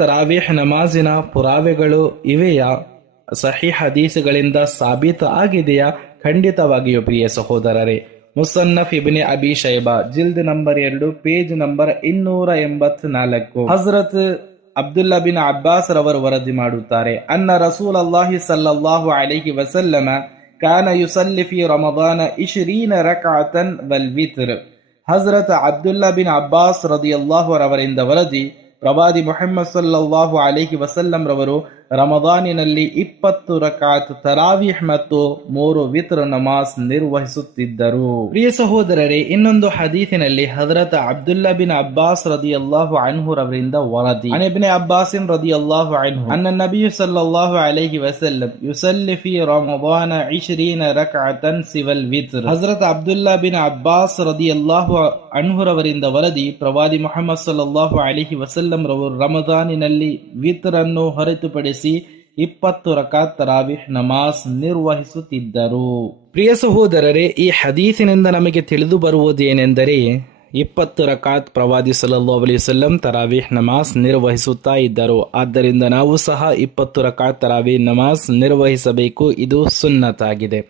ತರಾವೀಹ್ ನಮಾಜಿನ ಪುರಾವೆಗಳು ಇವೆಯಾ? ಸಹಿ ಹದೀಸ್ಗಳಿಂದ ಸಾಬೀತು ಆಗಿದೆಯಾ? ಖಂಡಿತವಾಗಿಯೂ ಪ್ರಿಯ ಸಹೋದರರೇ. ಮುಸನ್ನಫ್ ಇಬ್ನಿ ಅಬಿ ಶೈಬಾ ಜಿಲ್ದ್ ನಂಬರ್ ಎರಡು, ಪೇಜ್ ನಂಬರ್ ಇನ್ನೂರ ಎಂಬತ್ನಾಲ್ಕು. ಹಜರತ್ ಅಬ್ದುಲ್ಲಾ ಬಿನ್ ಅಬ್ಬಾಸ್ ರವರು ವರದಿ ಮಾಡುತ್ತಾರೆ, ಅನ್ನ ರಸೂಲ್ ಅಲ್ಲಾಹಿ ಸಲ್ಲಲ್ಲಾಹು ಅಲೈಹಿ ವಸಲ್ಲಮ ಕಾನ ಯುಸಲ್ಲಿಫಿ ರಮದಾನ ಇಶ್ರೀನ ರಕಾತನ್ ವಲ್ ವಿತ್ರ್. ಹಜರತ್ ಅಬ್ದುಲ್ಲಾ ಬಿನ್ ಅಬ್ಬಾಸ್ ರದಿಯಲ್ಲಾಹು ರವರಿಂದ ವರದಿ ಪ್ರವಾದಿ ಮುಹಮ್ಮದ್ ಸಲ್ಲಲ್ಲಾಹು ಅಲೈಹಿ ವಸಲ್ಲಂ ರವರು ರಮದಾನಿನಲ್ಲಿ ಇಪ್ಪತ್ತು ರಕಾತ್ ತರಾವಿಹ್ ಮತ್ತು ಮೂರು ವಿತ್ರ ನಮಾಜ್ ನಿರ್ವಹಿಸುತ್ತಿದ್ದರು. ಪ್ರಿಯ ಸಹೋದರರೇ ಇನ್ನೊಂದು ಹದೀಫಿನಲ್ಲಿ ಹಜರತ್ ಅಬ್ದುಲ್ಲಾ ಬಿನ್ ಅಬ್ಬಾಸ್ ರದಿ ಅಲ್ಲಾಹು ಅನ್ಹು ರವರಿಂದ ವರದಿ. ಅನಿಬಿನ್ ಅಬ್ಬಾಸಿನ್ ರದಿ ಅಲ್ಲಾಹು ಅನ್ಹು. ಅನ್ನ ನಬಿ ಸಲ್ಲಾಹು ಅಲೈಹಿ ವಸಲ್ಲಂ ಯುಸಲ್ಲಿ ಫಿ ರಮದಾನ ಇಶ್ರೀನ ರಕಾತನ್ ಸಿವಲ್ ವಿತ್ರ. ಹಜರತ್ ಅಬ್ದುಲ್ಲಾ ಬಿನ್ ಅಬ್ಬಾಸ್ ರದಿ ಅಲ್ಲಾಹು ಅಣ್ಹುರವರಿಂದ ವರದಿ ಪ್ರವಾದಿ ಮೊಹಮ್ಮದ್ ಸಲ್ಲಾಹು ಅಲಿಹಿ ವಸಲ್ಲಂ ರವರು ರಮದಾನಿನಲ್ಲಿ ವಿತ್ರನ್ನು ಹೊರತುಪಡಿಸಿ ಇಪ್ಪತ್ತು ರಕಾತ್ ತರಾವಿಹ್ ನಮಾಜ್ ನಿರ್ವಹಿಸುತ್ತಿದ್ದರು. ಪ್ರಿಯ ಸಹೋದರರೇ, ಈ ಹದೀಸಿನಿಂದ ನಮಗೆ ತಿಳಿದು ಬರುವುದೇನೆಂದರೆ ಇಪ್ಪತ್ತು ರಕಾತ್ ಪ್ರವಾದಿ ಸಲಹು ಅಲೈಹಿ ವಸಲ್ಲಂ ತರಾವಿಹ್ ನಮಾಜ್ ನಿರ್ವಹಿಸುತ್ತಾ ಇದ್ದರು. ಆದ್ದರಿಂದ ನಾವು ಸಹ ಇಪ್ಪತ್ತು ರಕಾತ್ ತರಾವಿ ನಮಾಜ್ ನಿರ್ವಹಿಸಬೇಕು, ಇದು ಸುನ್ನತಾಗಿದೆ.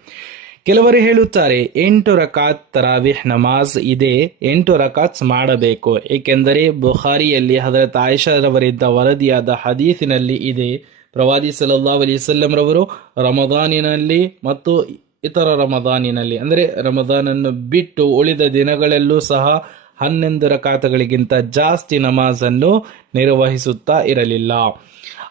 ಕೆಲವರು ಹೇಳುತ್ತಾರೆ, ಎಂಟು ರಕಾತ್ ತರಾವಿಹ್ ನಮಾಜ್ ಇದೆ, ಎಂಟು ರಕಾತ್ ಮಾಡಬೇಕು. ಏಕೆಂದರೆ, ಬುಖಾರಿಯಲ್ಲಿ ಹಜರತ್ ತಾಯಿಷರವರಿದ್ದ ವರದಿಯಾದ ಹದೀಸಿನಲ್ಲಿ ಇದೆ ಪ್ರವಾದಿ ಸಲ್ಲಾ ಅಲಿಸಲ್ಲಂ ರವರು ರಮದಾನಿನಲ್ಲಿ ಮತ್ತು ಇತರ ರಮದಾನಿನಲ್ಲಿ, ಅಂದರೆ ರಮದಾನನ್ನು ಬಿಟ್ಟು ಉಳಿದ ದಿನಗಳಲ್ಲೂ ಸಹ ಹನ್ನೊಂದು ರಕಾತಗಳಿಗಿಂತ ಜಾಸ್ತಿ ನಮಾಜನ್ನು ನಿರ್ವಹಿಸುತ್ತಾ ಇರಲಿಲ್ಲ.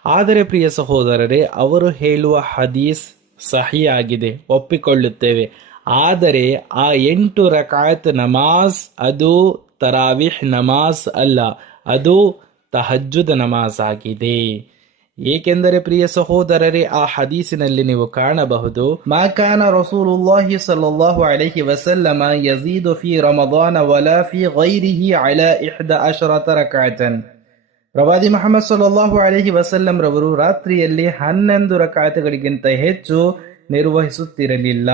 ಆದರೆ ಪ್ರಿಯ ಸಹೋದರರೇ, ಅವರು ಹೇಳುವ ಹದೀಸ್ ಸಹಿಯಾಗಿದೆ ಒಪ್ಪಿಕೊಳ್ಳುತ್ತೇವೆ. ಆದರೆ ಆ ಎಂಟು ರಕಾಯತ್ ನಮಾಜ್ ಅದು ತರಾವಿಹ್ ನಮಾಜ್ ಅಲ್ಲ, ಅದು ತಹಜ್ಜುದ ನಮಾಜ್ ಆಗಿದೆ. ಏಕೆಂದರೆ ಪ್ರಿಯ ಸಹೋದರರೇ, ಆ ಹದೀಸಿನಲ್ಲಿ ನೀವು ಕಾಣಬಹುದು ಮಾಕಾನ ರಸೂಲುಲ್ಲಾಹಿ ಸಲ್ಲಲ್ಲಾಹು ಅಲೈಹಿ ವಸಲ್ಲಮ ಯಜೀದು ಫಿ ರಮದಾನ ವಲಾ ಫಿ ಗೈರಿಹಿ ಅಲ ಇಹ್ದ ಅಶರತ ರಕಾತನ್. ಪ್ರವಾದಿ ಮಹಮ್ಮದ್ ಸಲ್ಲಲ್ಲಾಹು ಅಲಹಿ ವಸಲ್ಲಂ ರವರು ರಾತ್ರಿಯಲ್ಲಿ ಹನ್ನೊಂದು ರಕಾತಗಳಿಗಿಂತ ಹೆಚ್ಚು ನಿರ್ವಹಿಸುತ್ತಿರಲಿಲ್ಲ.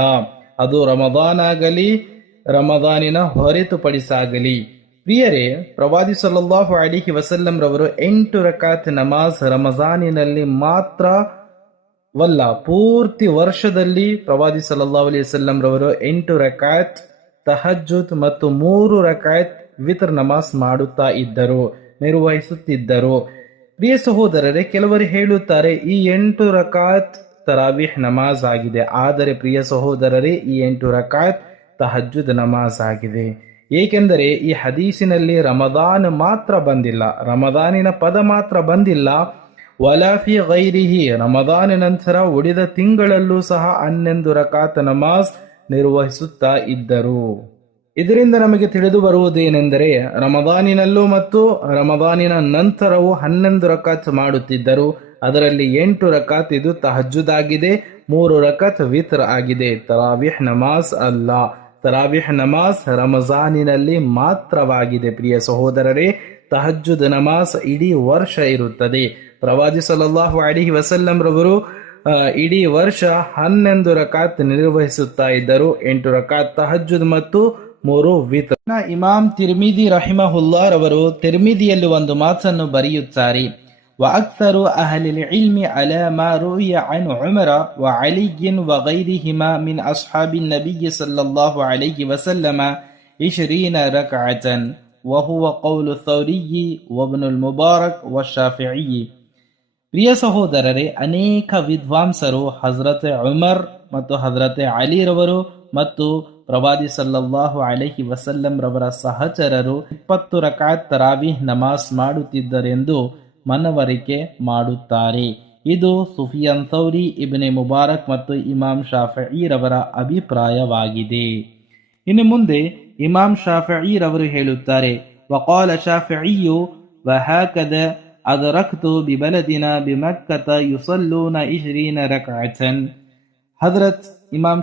ಅದು ರಮದಾನ್ ಆಗಲಿ ರಮದಾನಿನ ಹೊರತುಪಡಿಸಾಗಲಿ. ಪ್ರಿಯರೇ, ಪ್ರವಾದಿ ಸಲ್ಲಲ್ಲಾಹು ಅಲಿಹಿ ವಸಲ್ಲಂ ರವರು ಎಂಟು ರಕಾತ್ ನಮಾಜ್ ರಮಜಾನಿನಲ್ಲಿ ಮಾತ್ರ ವಲ್ಲ, ಪೂರ್ತಿ ವರ್ಷದಲ್ಲಿ ಪ್ರವಾದಿ ಸಲ್ಲಲ್ಲಾಹು ಅಲಿ ವಸಲ್ಲಂ ರವರು ಎಂಟು ರಕಾತ್ ತಹಜ್ಜುದ್ ಮತ್ತು ಮೂರು ರಕಾತ್ ವಿತರ್ ನಮಾಜ್ ಮಾಡುತ್ತಾ ಇದ್ದರು, ನಿರ್ವಹಿಸುತ್ತಿದ್ದರು. ಪ್ರಿಯ ಸಹೋದರರೇ, ಕೆಲವರು ಹೇಳುತ್ತಾರೆ, ಈ ಎಂಟು ರಕಾತ್ ತರಾವಿಹ್ ನಮಾಜ್ ಆಗಿದೆ. ಆದರೆ ಪ್ರಿಯ ಸಹೋದರರೇ, ಈ ಎಂಟು ರಕಾತ್ ತಹಜ್ಜುದ್ ನಮಾಜ್ ಆಗಿದೆ. ಏಕೆಂದರೆ ಈ ಹದೀಸಿನಲ್ಲಿ ರಮದಾನ್ ಮಾತ್ರ ಬಂದಿಲ್ಲ. ರಮದಾನಿನ ಪದ ಮಾತ್ರ ಬಂದಿಲ್ಲ. ವಲಾಫಿ ಗೈರಿಹಿ, ರಮದಾನ ನಂತರ ಉಳಿದ ತಿಂಗಳಲ್ಲೂ ಸಹ ಹನ್ನೊಂದು ರಕಾತ್ ನಮಾಜ್ ನಿರ್ವಹಿಸುತ್ತಾ ಇದ್ದರು. ಇದರಿಂದ ನಮಗೆ ತಿಳಿದು ಬರುವುದೇನೆಂದರೆ, ರಮದಾನಿನಲ್ಲೂ ಮತ್ತು ರಮದಾನಿನ ನಂತರವೂ ಹನ್ನೊಂದು ರಕಾತ್ ಮಾಡುತ್ತಿದ್ದರು. ಅದರಲ್ಲಿ ಎಂಟು ರಕಾತ್ ಇದು ತಹಜ್ಜುದಾಗಿದೆ ಮೂರು ರಕಾತ್ ವಿತ್ರ ಆಗಿದೆ. ತರಾವಿಹ್ ನಮಾಜ್ ಅಲ್ಲ. ತರಾವಿಹ್ ನಮಾಜ್ ರಮಜಾನಿನಲ್ಲಿ ಮಾತ್ರವಾಗಿದೆ ಪ್ರಿಯ ಸಹೋದರರೇ. ತಹಜ್ಜುದ್ ನಮಾಜ್ ಇಡೀ ವರ್ಷ ಇರುತ್ತದೆ. ಪ್ರವಾದಿ ಸಲ್ಲಲ್ಲಾಹು ಅಡಿಹಿ ವಸಲ್ಲಂ ರವರು ಇಡೀ ವರ್ಷ ಹನ್ನೊಂದು ರಕಾತ್ ನಿರ್ವಹಿಸುತ್ತಾ ಇದ್ದರು. ಎಂಟು ರಕಾತ್ ತಹಜ್ಜುದ್ ಮತ್ತು ಮೂರು ವಿತ್ ಇಮಾಮ್ ತಿರ್ಮಿದಿ ರಹಿಮಹುಲ್ಲಾ ರವರು ತಿರ್ಮಿದಿಯಲ್ಲಿ ಒಂದು ಮಾತನ್ನು ಬರೆಯುತ್ತಾರೆ. وأكثر أهل العلم على ما روي عن عمر وعلي وغيرهما من أصحاب النبي صلى الله عليه وسلم عشرين ركعة وهو قول الثوري وابن المبارك والشافعي ಪ್ರಿಯ ಸಹೋದರರೇ ಅನೇಕ ವಿದ್ವಾಂಸರು ಹಜರತ್ ಉಮರ್ ಮತ್ತು ಹಜರತ್ ಅಲಿರವರು ಮತ್ತು ಪ್ರವಾದಿ ಸಲ್ಲಲ್ಲಾಹು ಅಲೈಹಿ ವಸಲ್ಲಂ ರವರ ಸಹಚರರು ಇಪ್ಪತ್ತು ರಕಾತ್ ತರಾವಿಹ್ ನಮಾಜ್ ಮಾಡುತ್ತಿದ್ದರೆಂದು ಮನವರಿಕೆ ಮಾಡುತ್ತಾರೆ. ಇದು ಸುಫಿಯನ್ ಸೌರಿ, ಇಬ್ನೆ ಮುಬಾರಕ್ ಮತ್ತು ಇಮಾಮ್ ಶಾಫಿರವರ ಅಭಿಪ್ರಾಯವಾಗಿದೆ. ಇನ್ನು ಮುಂದೆ ಇಮಾಮ್ ಶಾಫಿರವರು ಹೇಳುತ್ತಾರೆ, ವಕಾಲ ಶಾಫಿಯು, ವಹಾಕದ ಅದರಕ್ತು ಬಿಬಲದಿನ ಬಿಮಕ್ಕತ ಯುಸಲ್ಲೂನ ಇಶ್ರೀನ ರಕಾಚನ್ ಹಜರತ್ ಇಮಾಮ್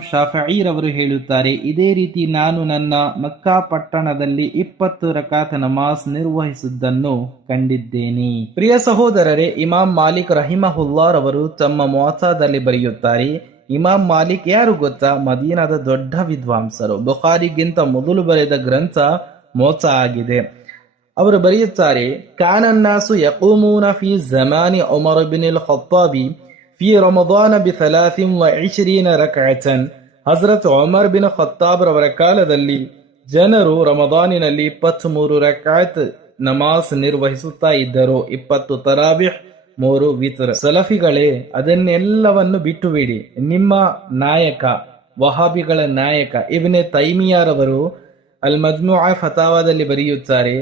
ಅವರು ಹೇಳುತ್ತಾರೆ, ಇದೇ ರೀತಿ ನಾನು ನನ್ನ ಮಕ್ಕಾ ಪಟ್ಟಣದಲ್ಲಿ ಇಪ್ಪತ್ತು ರಕಾತ್ ನಮಾಜ್ ನಿರ್ವಹಿಸಿದ್ದನ್ನು ಕಂಡಿದ್ದೇನೆ. ಪ್ರಿಯ ಸಹೋದರರೇ, ಇಮಾಮ್ ಮಾಲಿಕ್ ರಹಿಮಹುಲ್ಲಾರವರು ತಮ್ಮ ಮೊಸಾದಲ್ಲಿ ಬರೆಯುತ್ತಾರೆ, ಇಮಾಮ್ ಮಾಲಿಕ್ ಯಾರು ಗೊತ್ತಾ? ಮದೀನಾದ ದೊಡ್ಡ ವಿದ್ವಾಂಸರು. ಬುಖಾರಿಗಿಂತ ಮೊದಲು ಬರೆದ ಗ್ರಂಥ ಮೋಸ ಆಗಿದೆ. ಅವರು ಬರೆಯುತ್ತಾರೆ ಕಾನನ್ನಾಸು ಯಕೂಮೂನ ಫಿ ಜಮಾನಿ ಒಮರ್ ಬಿನ್ ಖತ್ತಾಬಿ ಫಿ ರಮದಾನ ಬಿ ಥಲಾಥಿಂ ವ ಇಶ್ರೀನ ಹಜರತ್ ಉಮರ್ ಬಿನ್ ಖತ್ತಾಬ್ ರವರ ಕಾಲದಲ್ಲಿ ಜನರು ರಮದಾನಿನಲ್ಲಿ ಇಪ್ಪತ್ತ್ ರಕಾಯತ್ ನಮಾಜ್ ನಿರ್ವಹಿಸುತ್ತಾ ಇದ್ದರು. ಇಪ್ಪತ್ತು ತರಾಬಿಹ್ ಮೂರು ವಿತರ. ಸಲಫಿಗಳೇ, ಅದನ್ನೆಲ್ಲವನ್ನು ಬಿಟ್ಟು ಬಿಡಿ ನಿಮ್ಮ ನಾಯಕ, ವಹಾಬಿಗಳ ನಾಯಕ ಇಬ್ನೆ ತೈಮಿಯಾರವರು ಅಲ್ ಮಜ್ಮು ಫತಾವಾದಲ್ಲಿ ಬರೆಯುತ್ತಾರೆ,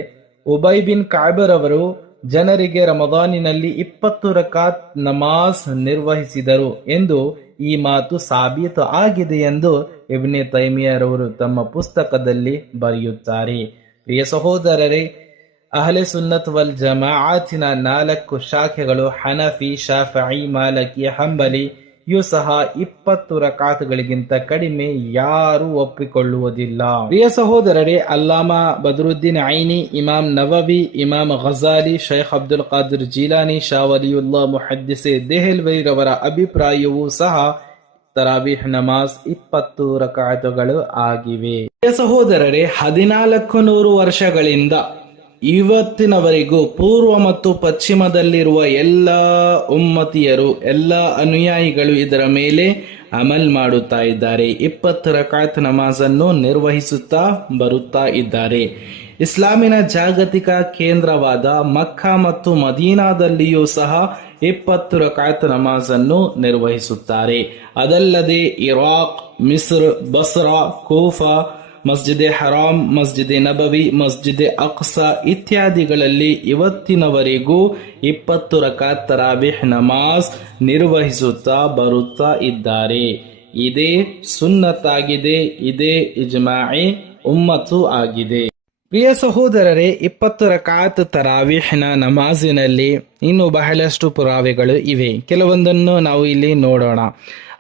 ಉಬೈ ಬಿನ್ ಕಾಬರ್ ಅವರು ಜನರಿಗೆ ರಮದಾನಿನಲ್ಲಿ ಇಪ್ಪತ್ತು ರಕಾತ್ ನಮಾಜ್ ನಿರ್ವಹಿಸಿದರು ಎಂದು ಈ ಮಾತು ಸಾಬೀತು ಆಗಿದೆ ಎಂದು ಇಬ್ನೆ ತೈಮಿಯರವರು ತಮ್ಮ ಪುಸ್ತಕದಲ್ಲಿ ಬರೆಯುತ್ತಾರೆ. ಪ್ರಿಯ ಸಹೋದರರೇ, ಅಹಲೆ ಸುನ್ನತ್ ವಲ್ ಜಮಾಅತಿನ ನಾಲ್ಕು ಶಾಖೆಗಳು ಹನಫಿ, ಶಾಫಿ, ಮಾಲಕಿ, ಹಂಬಲಿ ಇವು ಸಹ ಇಪ್ಪತ್ತು ರಕಾತುಗಳಿಗಿಂತ ಕಡಿಮೆ ಯಾರು ಒಪ್ಪಿಕೊಳ್ಳುವುದಿಲ್ಲ. ಪ್ರಿಯ ಸಹೋದರರೇ, ಅಲ್ಲಾಮಾ ಬದರುದ್ದೀನ್ ಐನಿ, ಇಮಾಮ್ ನವವಿ, ಇಮಾಮ್ ಗಜಾಲಿ ಶೇಖ್ ಅಬ್ದುಲ್ ಖಾದರ್ ಜೀಲಾನಿ ಶಾ ವಲಿಯುಲ್ಲಾ ಮುಹದ್ದಿಸೆ ರವರ ಅಭಿಪ್ರಾಯವೂ ಸಹ ತರಾವಿಹ್ ನಮಾಜ್ ಇಪ್ಪತ್ತು ರಕಾತುಗಳು ಆಗಿವೆ. ಸಹೋದರರೇ, ಹದಿನಾಲ್ಕು ನೂರು ವರ್ಷಗಳಿಂದ ಇವತ್ತಿನವರೆಗೂ ಪೂರ್ವ ಮತ್ತು ಪಶ್ಚಿಮದಲ್ಲಿರುವ ಎಲ್ಲ ಉಮ್ಮತಿಯರು, ಎಲ್ಲ ಅನುಯಾಯಿಗಳು ಇದರ ಮೇಲೆ ಅಮಲ್ ಮಾಡುತ್ತಾ ಇದ್ದಾರೆ. ಇಪ್ಪತ್ತು ರಕಾತ್ ನಮಾಜನ್ನು ನಿರ್ವಹಿಸುತ್ತಾ ಬರುತ್ತಾ ಇದ್ದಾರೆ. ಇಸ್ಲಾಮಿನ ಜಾಗತಿಕ ಕೇಂದ್ರವಾದ ಮಕ್ಕಾ ಮತ್ತು ಮದೀನಾದಲ್ಲಿಯೂ ಸಹ ಇಪ್ಪತ್ತು ರಕಾತ್ ನಮಾಜನ್ನು ನಿರ್ವಹಿಸುತ್ತಾರೆ. ಅದಲ್ಲದೆ ಇರಾಕ್, ಮಿಸ್ರ್, ಬಸ್ರಾ, ಕೂಫಾ ಮಸ್ಜಿದೆ ಹರಾಮ್, ಮಸ್ಜಿದೆ ನಬವಿ, ಮಸ್ಜಿದೆ ಅಕ್ಸಾ ಇತ್ಯಾದಿಗಳಲ್ಲಿ ಇವತ್ತಿನವರೆಗೂ ಇಪ್ಪತ್ತು ರಕಾತ್ ತರಾವಿಹ್ ನಮಾಜ್ ನಿರ್ವಹಿಸುತ್ತಾ ಬರುತ್ತಾ ಇದ್ದಾರೆ. ಇದೇ ಸುನ್ನತ್ತಾಗಿದೆ ಇದೇ ಇಜ್ಮಾಯಿ ಉಮ್ಮತ್ತು ಆಗಿದೆ. ಪ್ರಿಯ ಸಹೋದರರೇ, ಇಪ್ಪತ್ತು ರಕಾತ್ ತರಾವಿಹ್ನ ನಮಾಜಿನಲ್ಲಿ ಇನ್ನು ಬಹಳಷ್ಟು ಪುರಾವೆಗಳು ಇವೆ. ಕೆಲವೊಂದನ್ನು ನಾವು ಇಲ್ಲಿ ನೋಡೋಣ.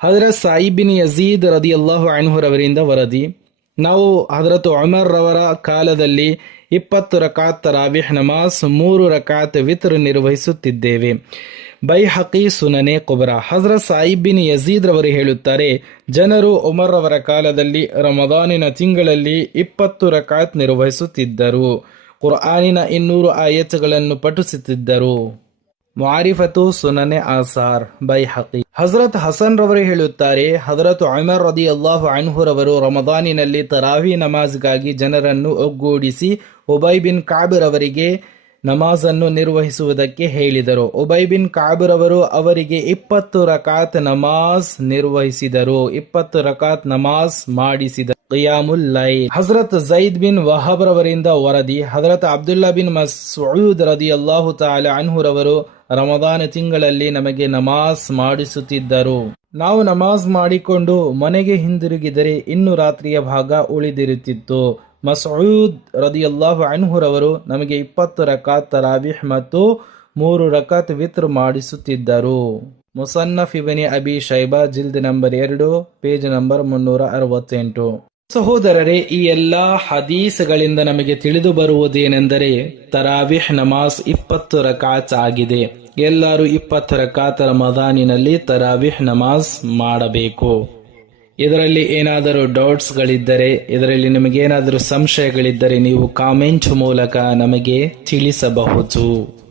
ಅದರ ಸಾಯಿಬಿನ್ ಯಜೀದ್ ರದಿ ಅಲ್ಲಾಹು ಅಣ್ಹುರವರಿಂದ ವರದಿ ನಾವು ಹಜರತ್ ಉಮರ್ ರವರ ಕಾಲದಲ್ಲಿ ಇಪ್ಪತ್ತು ರಕಾತ್ ತರಾವಿಹ್ ನಮಾಸ್ ಮೂರು ರಕಾತ್ ವಿತ್ರ ನಿರ್ವಹಿಸುತ್ತಿದ್ದೇವೆ. ಬೈ ಹಕಿ ಸುನನೆ ಕುಬರ. ಹಜರತ್ ಸಾಹಿಬಿನ್ ಬಿನ್ ಯಜೀದ್ ರವರು ಹೇಳುತ್ತಾರೆ, ಜನರು ಉಮರ್ ರವರ ಕಾಲದಲ್ಲಿ ರಮದಾನಿನ ತಿಂಗಳಲ್ಲಿ ಇಪ್ಪತ್ತು ರಕಾತ್ ನಿರ್ವಹಿಸುತ್ತಿದ್ದರು. ಕುರ್ಆನಿನ ಇನ್ನೂರು ಆಯತ್ಗಳನ್ನು ಪಠಿಸುತ್ತಿದ್ದರು. ಮಾರಿಫತು ಸುನನೆ ಆಸಾರ್ ಬೈ ಹಕಿ ಹಜರತ್ ಹಸನ್ ರವರು ಹೇಳುತ್ತಾರೆ, ಹಜರತ್ ಅಮರ್ ರದಿ ಅಲ್ಲಾಹು ಅನ್ಹುರವರು ರಮದಾನಿನಲ್ಲಿ ತರಾವಿ ನಮಾಜ್ಗಾಗಿ ಜನರನ್ನು ಒಗ್ಗೂಡಿಸಿ ಉಬೈ ಬಿನ್ ಕಾಬಿರ್ ಅವರಿಗೆ ನಮಾಜನ್ನು ನಿರ್ವಹಿಸುವುದಕ್ಕೆ ಹೇಳಿದರು. ಉಬೈ ಬಿನ್ ಕಾಬಿರ್ ಅವರು ಅವರಿಗೆ ಇಪ್ಪತ್ತು ರಕಾತ್ ನಮಾಜ್ ನಿರ್ವಹಿಸಿದರು. ಇಪ್ಪತ್ತು ರಕಾತ್ ನಮಾಜ್ ಮಾಡಿಸಿದರು ಕಿಯಾಮುಲ್ ಲೈ ಹಜರತ್ ಜೈದ್ ಬಿನ್ ವಹಾಬ್ರವರಿಂದ ವರದಿ, ಹಜರತ್ ಅಬ್ದುಲ್ಲಾ ಬಿನ್ ಮಸೂದ್ ರದಿ ಅಲ್ಲಾಹು ತಾಲ ಅನ್ಹುರವರು ರಮದಾನ ತಿಂಗಳಲ್ಲಿ ನಮಗೆ ನಮಾಜ್ ಮಾಡಿಸುತ್ತಿದ್ದರು. ನಾವು ನಮಾಜ್ ಮಾಡಿಕೊಂಡು ಮನೆಗೆ ಹಿಂದಿರುಗಿದರೆ ಇನ್ನು ರಾತ್ರಿಯ ಭಾಗ ಉಳಿದಿರುತ್ತಿತ್ತು. ಮಸೂದ್ ರದಿಯಲ್ಲಾಹು ಅನ್ಹುರವರು ನಮಗೆ ಇಪ್ಪತ್ತು ರಕಾತ್ ತರಾವಿಹ್ ಮತ್ತು ಮೂರು ರಕಾತ್ ವಿತ್ರ್ ಮಾಡಿಸುತ್ತಿದ್ದರು. ಮುಸನ್ನಫ್ ಇಬನಿ ಅಬಿ ಶೈಬಾ ಜಿಲ್ದ್ ನಂಬರ್ ಎರಡು, ಪೇಜ್ ನಂಬರ್ ಮುನ್ನೂರ ಅರವತ್ತೆಂಟು. ಸಹೋದರರೇ, ಈ ಎಲ್ಲಾ ಹದೀಸ್ಗಳಿಂದ ನಮಗೆ ತಿಳಿದು ಬರುವುದೇನೆಂದರೆ, ತರಾವಿಹ್ ನಮಾಜ್ ಇಪ್ಪತ್ತು ರಕಾತ್ ಆಗಿದೆ. ಎಲ್ಲರೂ ಇಪ್ಪತ್ತು ರಕಾತ್ ರಮದಾನಿನಲ್ಲಿ ತರಾವಿಹ್ ನಮಾಜ್ ಮಾಡಬೇಕು. ಇದರಲ್ಲಿ ಏನಾದರೂ ಡೌಟ್ಸ್ಗಳಿದ್ದರೆ, ಇದರಲ್ಲಿ ನಿಮಗೇನಾದರೂ ಸಂಶಯಗಳಿದ್ದರೆ, ನೀವು ಕಾಮೆಂಟ್ ಮೂಲಕ ನಮಗೆ ತಿಳಿಸಬಹುದು.